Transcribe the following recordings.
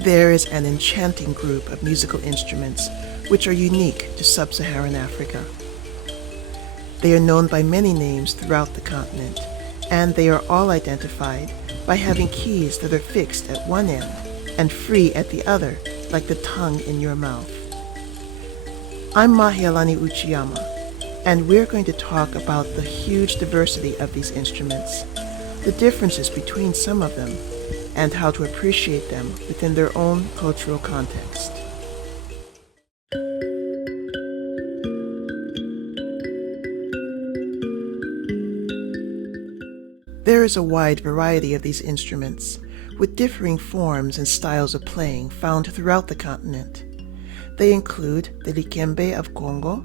There is an enchanting group of musical instruments which are unique to sub-Saharan Africa. They are known by many names throughout the continent, and they are all identified by having keys that are fixed at one end and free at the other, like the tongue in your mouth. I'm Hoku Uchiyama, and we're going to talk about the huge diversity of these instruments, the differences between some of them, and how to appreciate them within their own cultural context. There is a wide variety of these instruments, with differing forms and styles of playing found throughout the continent. They include the likembe of Congo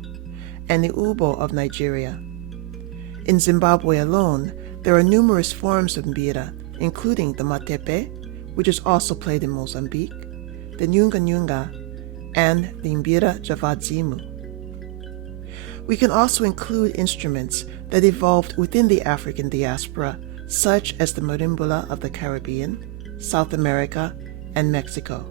and the ubo of Nigeria. In Zimbabwe alone, there are numerous forms of mbira, including the matepe, which is also played in Mozambique, the nyunga, and the Mbira javadzimu. We can also include instruments that evolved within the African diaspora, such as the marimbula of the Caribbean, South America, and Mexico.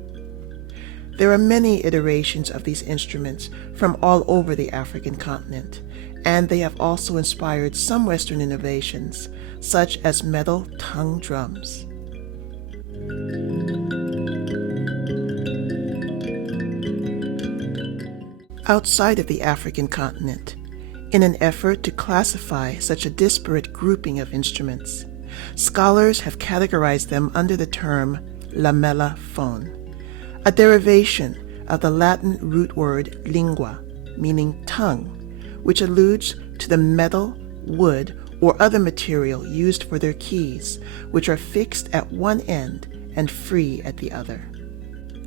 There are many iterations of these instruments from all over the African continent, and they have also inspired some Western innovations, such as metal tongue drums. Outside of the African continent, in an effort to classify such a disparate grouping of instruments, scholars have categorized them under the term lamellaphone, a derivation of the Latin root word lingua, meaning tongue, which alludes to the metal, wood, or other material used for their keys, which are fixed at one end and free at the other.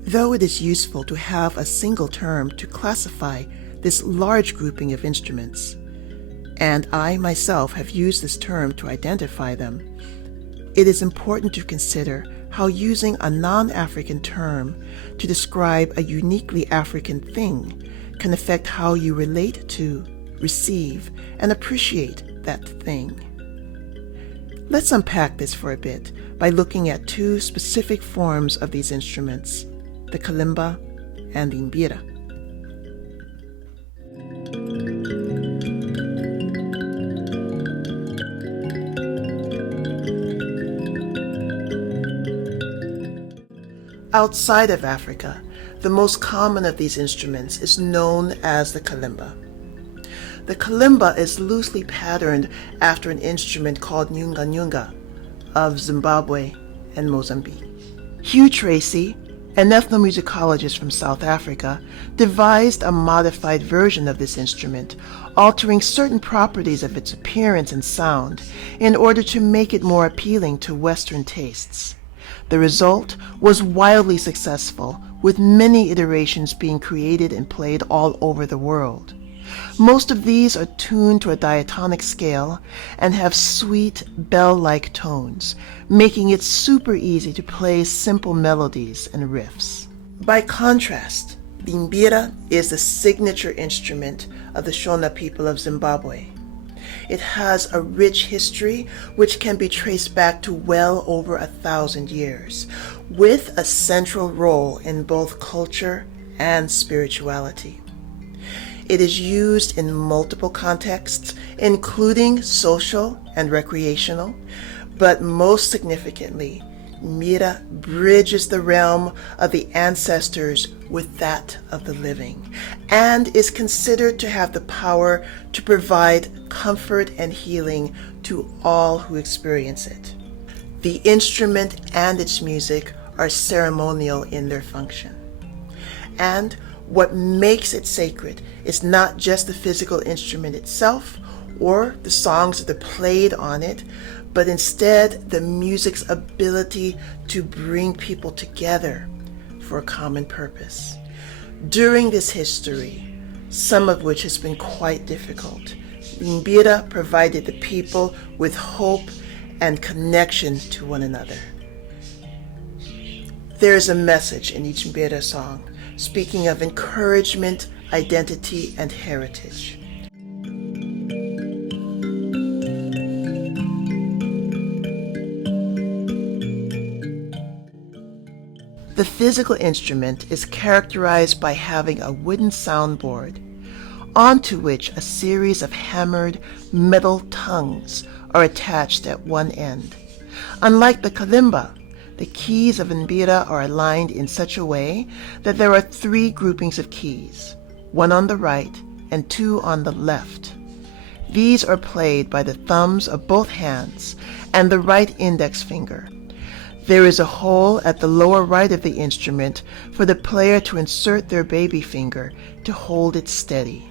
Though it is useful to have a single term to classify this large grouping of instruments, and I myself have used this term to identify them, it is important to consider how using a non-African term to describe a uniquely African thing can affect how you relate to, receive, and appreciate that thing. Let's unpack this for a bit by looking at two specific forms of these instruments, the Kalimba and the Mbira. Outside of Africa, the most common of these instruments is known as the kalimba. The kalimba is loosely patterned after an instrument called nyunga of Zimbabwe and Mozambique. Hugh Tracy, an ethnomusicologist from South Africa, devised a modified version of this instrument, altering certain properties of its appearance and sound in order to make it more appealing to Western tastes. The result was wildly successful, with many iterations being created and played all over the world. Most of these are tuned to a diatonic scale and have sweet, bell-like tones, making it super easy to play simple melodies and riffs. By contrast, the Mbira is the signature instrument of the Shona people of Zimbabwe. It has a rich history which can be traced back to well over 1,000 years, with a central role in both culture and spirituality. It is used in multiple contexts, including social and recreational, but most significantly, Mbira bridges the realm of the ancestors with that of the living, and is considered to have the power to provide comfort and healing to all who experience it. The instrument and its music are ceremonial in their function. And what makes it sacred is not just the physical instrument itself or the songs that are played on it, but instead the music's ability to bring people together for a common purpose. During this history, some of which has been quite difficult, Mbira provided the people with hope and connection to one another. There is a message in each Mbira song, speaking of encouragement, identity, and heritage. The physical instrument is characterized by having a wooden soundboard onto which a series of hammered metal tongues are attached at one end. Unlike the kalimba, the keys of Mbira are aligned in such a way that there are 3 groupings of keys, 1 on the right and 2 on the left. These are played by the thumbs of both hands and the right index finger. There is a hole at the lower right of the instrument for the player to insert their baby finger to hold it steady.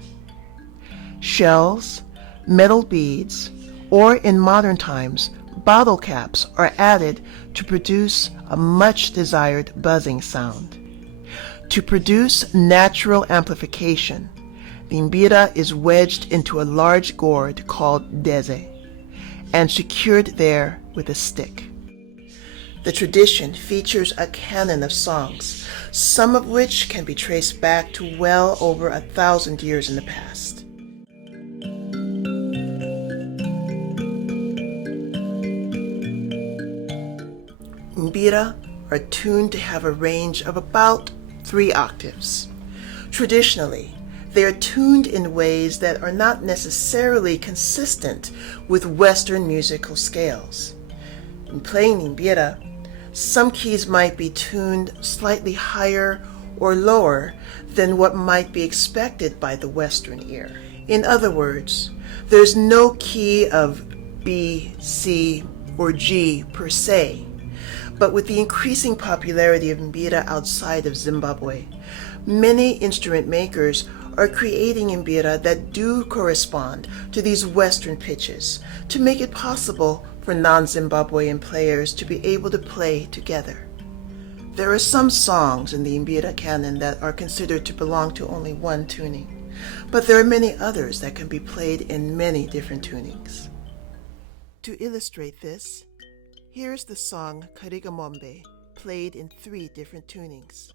Shells, metal beads, or in modern times, bottle caps are added to produce a much desired buzzing sound. To produce natural amplification, the Mbira is wedged into a large gourd called deze and secured there with a stick. The tradition features a canon of songs, some of which can be traced back to well over 1,000 years in the past. Mbira are tuned to have a range of about 3 octaves. Traditionally, they are tuned in ways that are not necessarily consistent with Western musical scales. In playing Mbira, some keys might be tuned slightly higher or lower than what might be expected by the Western ear. In other words, there's no key of B, C, or G per se, but with the increasing popularity of Mbira outside of Zimbabwe, many instrument makers are creating Mbira that do correspond to these Western pitches to make it possible for non-Zimbabwean players to be able to play together. There are some songs in the Mbira canon that are considered to belong to only one tuning, but there are many others that can be played in many different tunings. To illustrate this, here's the song Karigamombe, played in 3 different tunings.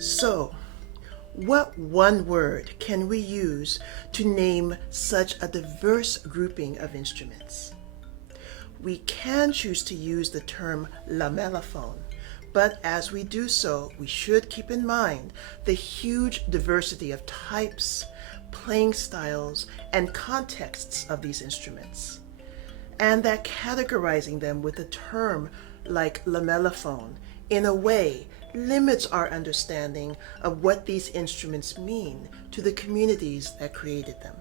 So, what one word can we use to name such a diverse grouping of instruments? We can choose to use the term lamellaphone, but as we do so, we should keep in mind the huge diversity of types, playing styles, and contexts of these instruments, and that categorizing them with a term like lamellaphone in a way limits our understanding of what these instruments mean to the communities that created them.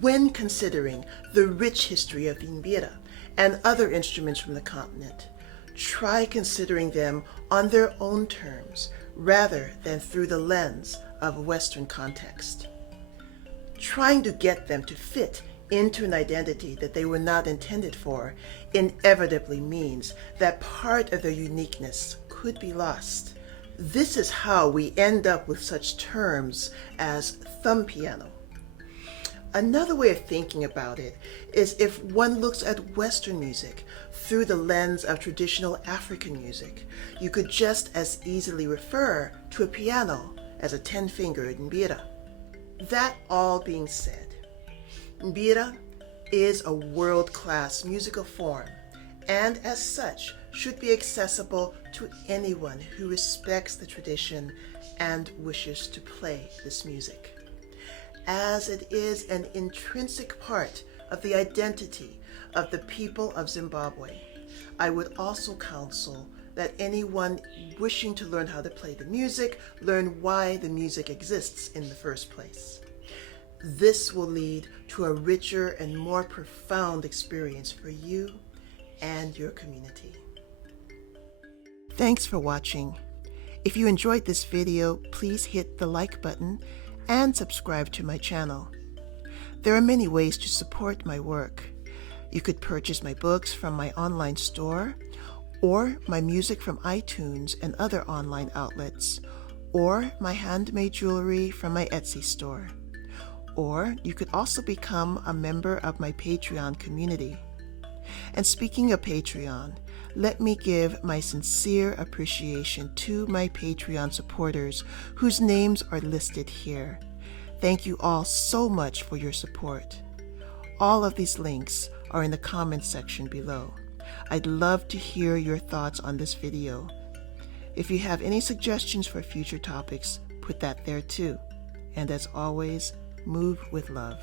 When considering the rich history of the Mbira and other instruments from the continent, try considering them on their own terms rather than through the lens of Western context. Trying to get them to fit into an identity that they were not intended for inevitably means that part of their uniqueness could be lost. This is how we end up with such terms as thumb piano. Another way of thinking about it is if one looks at Western music through the lens of traditional African music, you could just as easily refer to a piano as a 10-fingered Mbira. That all being said, Mbira is a world-class musical form, and as such should be accessible to anyone who respects the tradition and wishes to play this music, as it is an intrinsic part of the identity of the people of Zimbabwe. I would also counsel that anyone wishing to learn how to play the music learn why the music exists in the first place. This will lead to a richer and more profound experience for you and your community. Thanks for watching. If you enjoyed this video, please hit the like button and subscribe to my channel. There are many ways to support my work. You could purchase my books from my online store, or my music from iTunes and other online outlets, or my handmade jewelry from my Etsy store. Or you could also become a member of my Patreon community. And speaking of Patreon, let me give my sincere appreciation to my Patreon supporters whose names are listed here. Thank you all so much for your support. All of these links are in the comments section below. I'd love to hear your thoughts on this video. If you have any suggestions for future topics, put that there too. And as always, move with love.